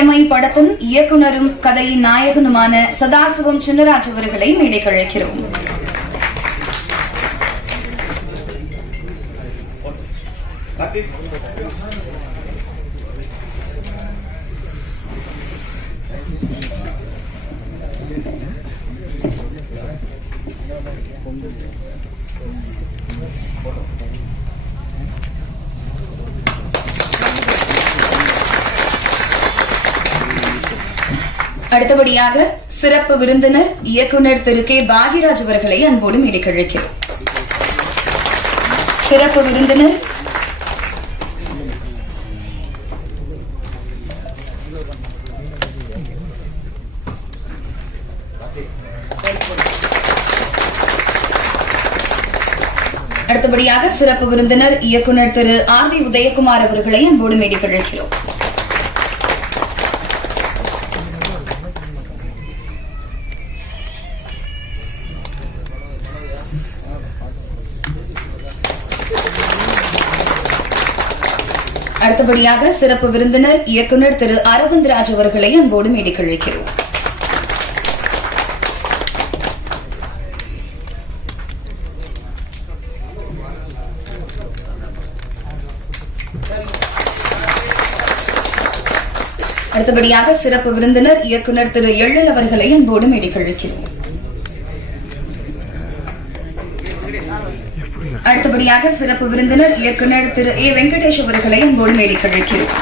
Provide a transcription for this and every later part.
EMI படத்தின் இயக்குனரும் கதையின் நாயகனுமான சதாசிவம் சின்னராஜ் அவர்களை மேடைக்கு அழைக்கிறோம். அடுத்தபடியாக சிறப்பு விருந்தினர் இயக்குனர் திரு கே பாகிராஜ் அவர்களை அன்போடு மேடைக்கு அழைக்கிறோம். சிறப்பு விருந்தினர் அடுத்தபடியாக சிறப்பு விருந்தினர் இயக்குனர் திரு ஆர் வி உதயகுமார் அவர்களை அன்போடு மேடைக்கு அழைக்கிறோம். அடுத்தபடியாக சிறப்பு விருந்தினர் இயக்குனர் திரு அரவிந்த் ராஜ் அவர்களை அன்போடு மேடைக்கு அழைக்கிறோம். அடுத்தபடியாக சிறப்பு விருந்தினர் இயக்குனர் திரு எழில் அவர்களை அன்போடு மேடைக்கு அழைக்கிறோம். அடுத்தபடியாக சிறப்பு விருந்தினர் இயக்குனர் திரு ஏ வெங்கடேஷ் அவர்களை அன்போடு மேடைக்கு அழைக்கிறோம்.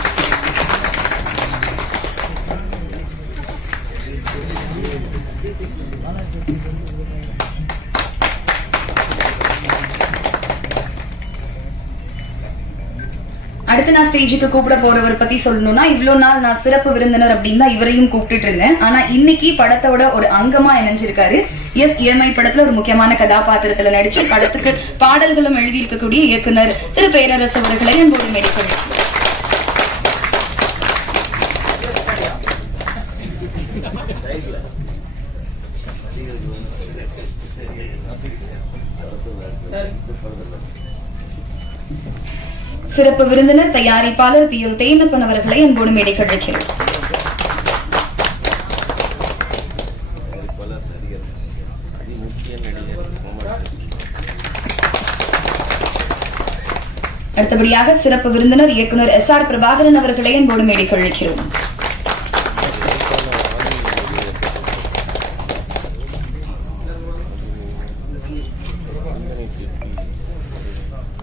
அடுத்து நான் ஸ்டேஜுக்கு கூப்பிட போறவர் பத்தி சொல்லணும்னா, இவ்வளவு நாள் நான் சிறப்பு விருந்தினர் அப்படின்னு தான் இவரையும் கூப்பிட்டு இருந்தேன். ஆனா இன்னைக்கு படத்தோட ஒரு அங்கமா இணைஞ்சிருக்காரு. இஎம்ஐ படத்துல ஒரு முக்கியமான கதாபாத்திரத்துல நடிச்சு படத்துக்கு பாடல்களும் எழுதியிருக்கக்கூடிய இயக்குனர் திரு பேரரசு அவர்களை அன்போடு மேடைக்கு அழைக்கிறோம். சிறப்பு விருந்தினர் தயாரிப்பாளர் பி எல் தேனப்பன் அவர்களை அன்போடு மேடைக்கு அழைக்கிறோம். அடுத்தபடியாக சிறப்பு விருந்தினர் இயக்குனர் எஸ் ஆர் பிரபாகரன் அவர்களை அன்போடு மேடைக்கு அழைக்கிறோம்.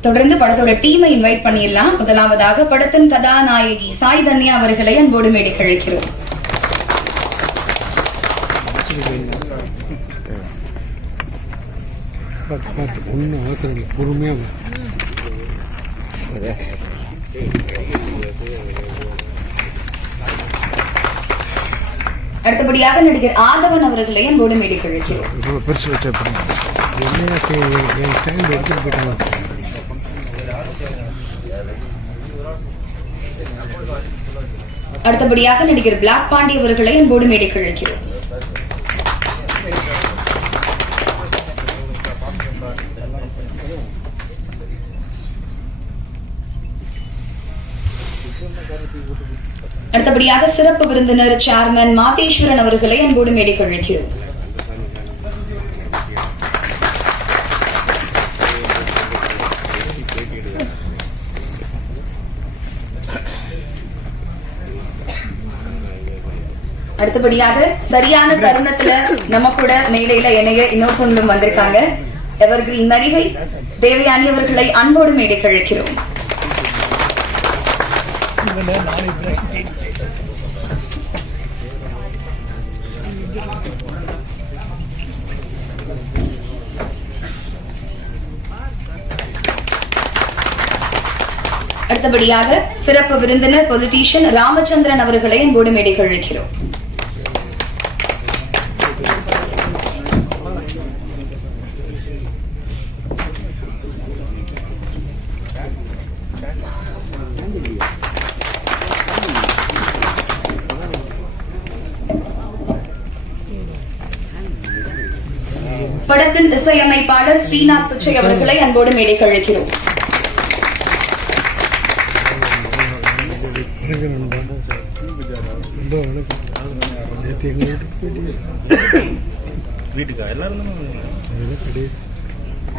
தொடர்ந்து படத்தோட டீமை இன்வைட் பண்ணிடலாம். முதலாவதாக படத்தின் கதாநாயகி சாய் தன்யா அவர்களை அன்போடு மேடைக்கு அழைக்கிறோம். அடுத்தபடியாக நடிகர் ஆதவன் அவர்களை அன்போடு மேடைக்கு அழைக்கிறோம். அடுத்தபடியாக நடிகர் பிளாக் பாண்டி அவர்களை அன்போடு மேடைக்கு அழைக்கிறோம். அடுத்தபடியாக சிறப்பு விருந்தினர் சேர்மன் மாதேஸ்வரன் அவர்களை அன்போடு மேடைக்கு அழைக்கிறோம். அடுத்தபடியாக சரியான தருணத்துல நம்ம கூட மேடையில இணைய இன்னொருத்தவங்களும் வந்திருக்காங்க. எவர்கிரீன் நடிகை தேவயானி அவர்களை அன்போடு மேடைக்கு அழைக்கிறோம். அடுத்தபடியாக சிறப்பு விருந்தினர் பொலிட்டீஷியன் ராமச்சந்திரன் அவர்களை அன்போடு மேடைக்கு அழைக்கிறோம். படத்தின் இசையமைப்பாளர் ஸ்ரீநாத் பிச்சை அவர்களை அன்போடு மேடைக்கு அழைக்கிறோம்.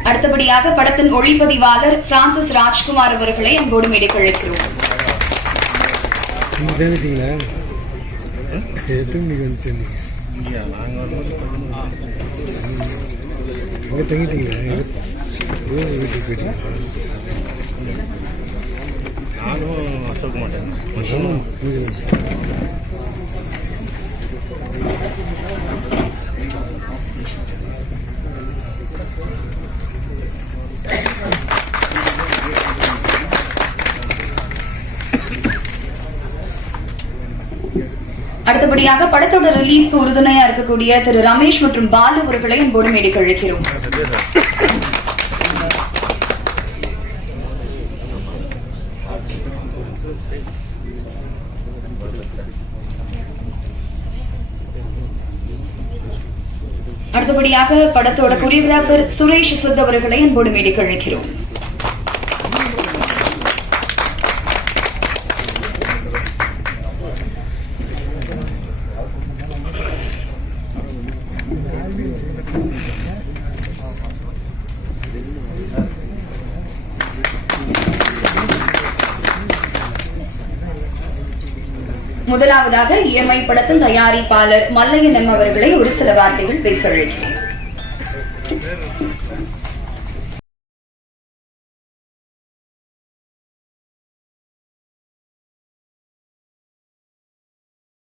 அடுத்தபடியாக படத்தின் ஒளிப்பதிவாளர் பிரான்சிஸ் ராஜ்குமார் அவர்களை அன்போடு மேடைக்கு அழைக்கிறோம். நானும் அசோக்க மாட்டேன். அடுத்தபடியாக படத்தோட ரிலீஸ்க்கு உறுதுணையா இருக்கக்கூடிய திரு ரமேஷ் மற்றும் பாலு அவர்களை அன்போடு மேடைக்கு அழைக்கிறோம். அடுத்தபடியாக படத்தோட கொரியோகிராபர் சுரேஷ் சுத் அவர்களை அன்போடு மேடைக்கு அழைக்கிறோம். முதலாவதாக இஎம்ஐ படத்தின் தயாரிப்பாளர் மல்லையன் அவர்களை ஒரு சில வார்த்தைகள் பேச அழைக்கிறேன்.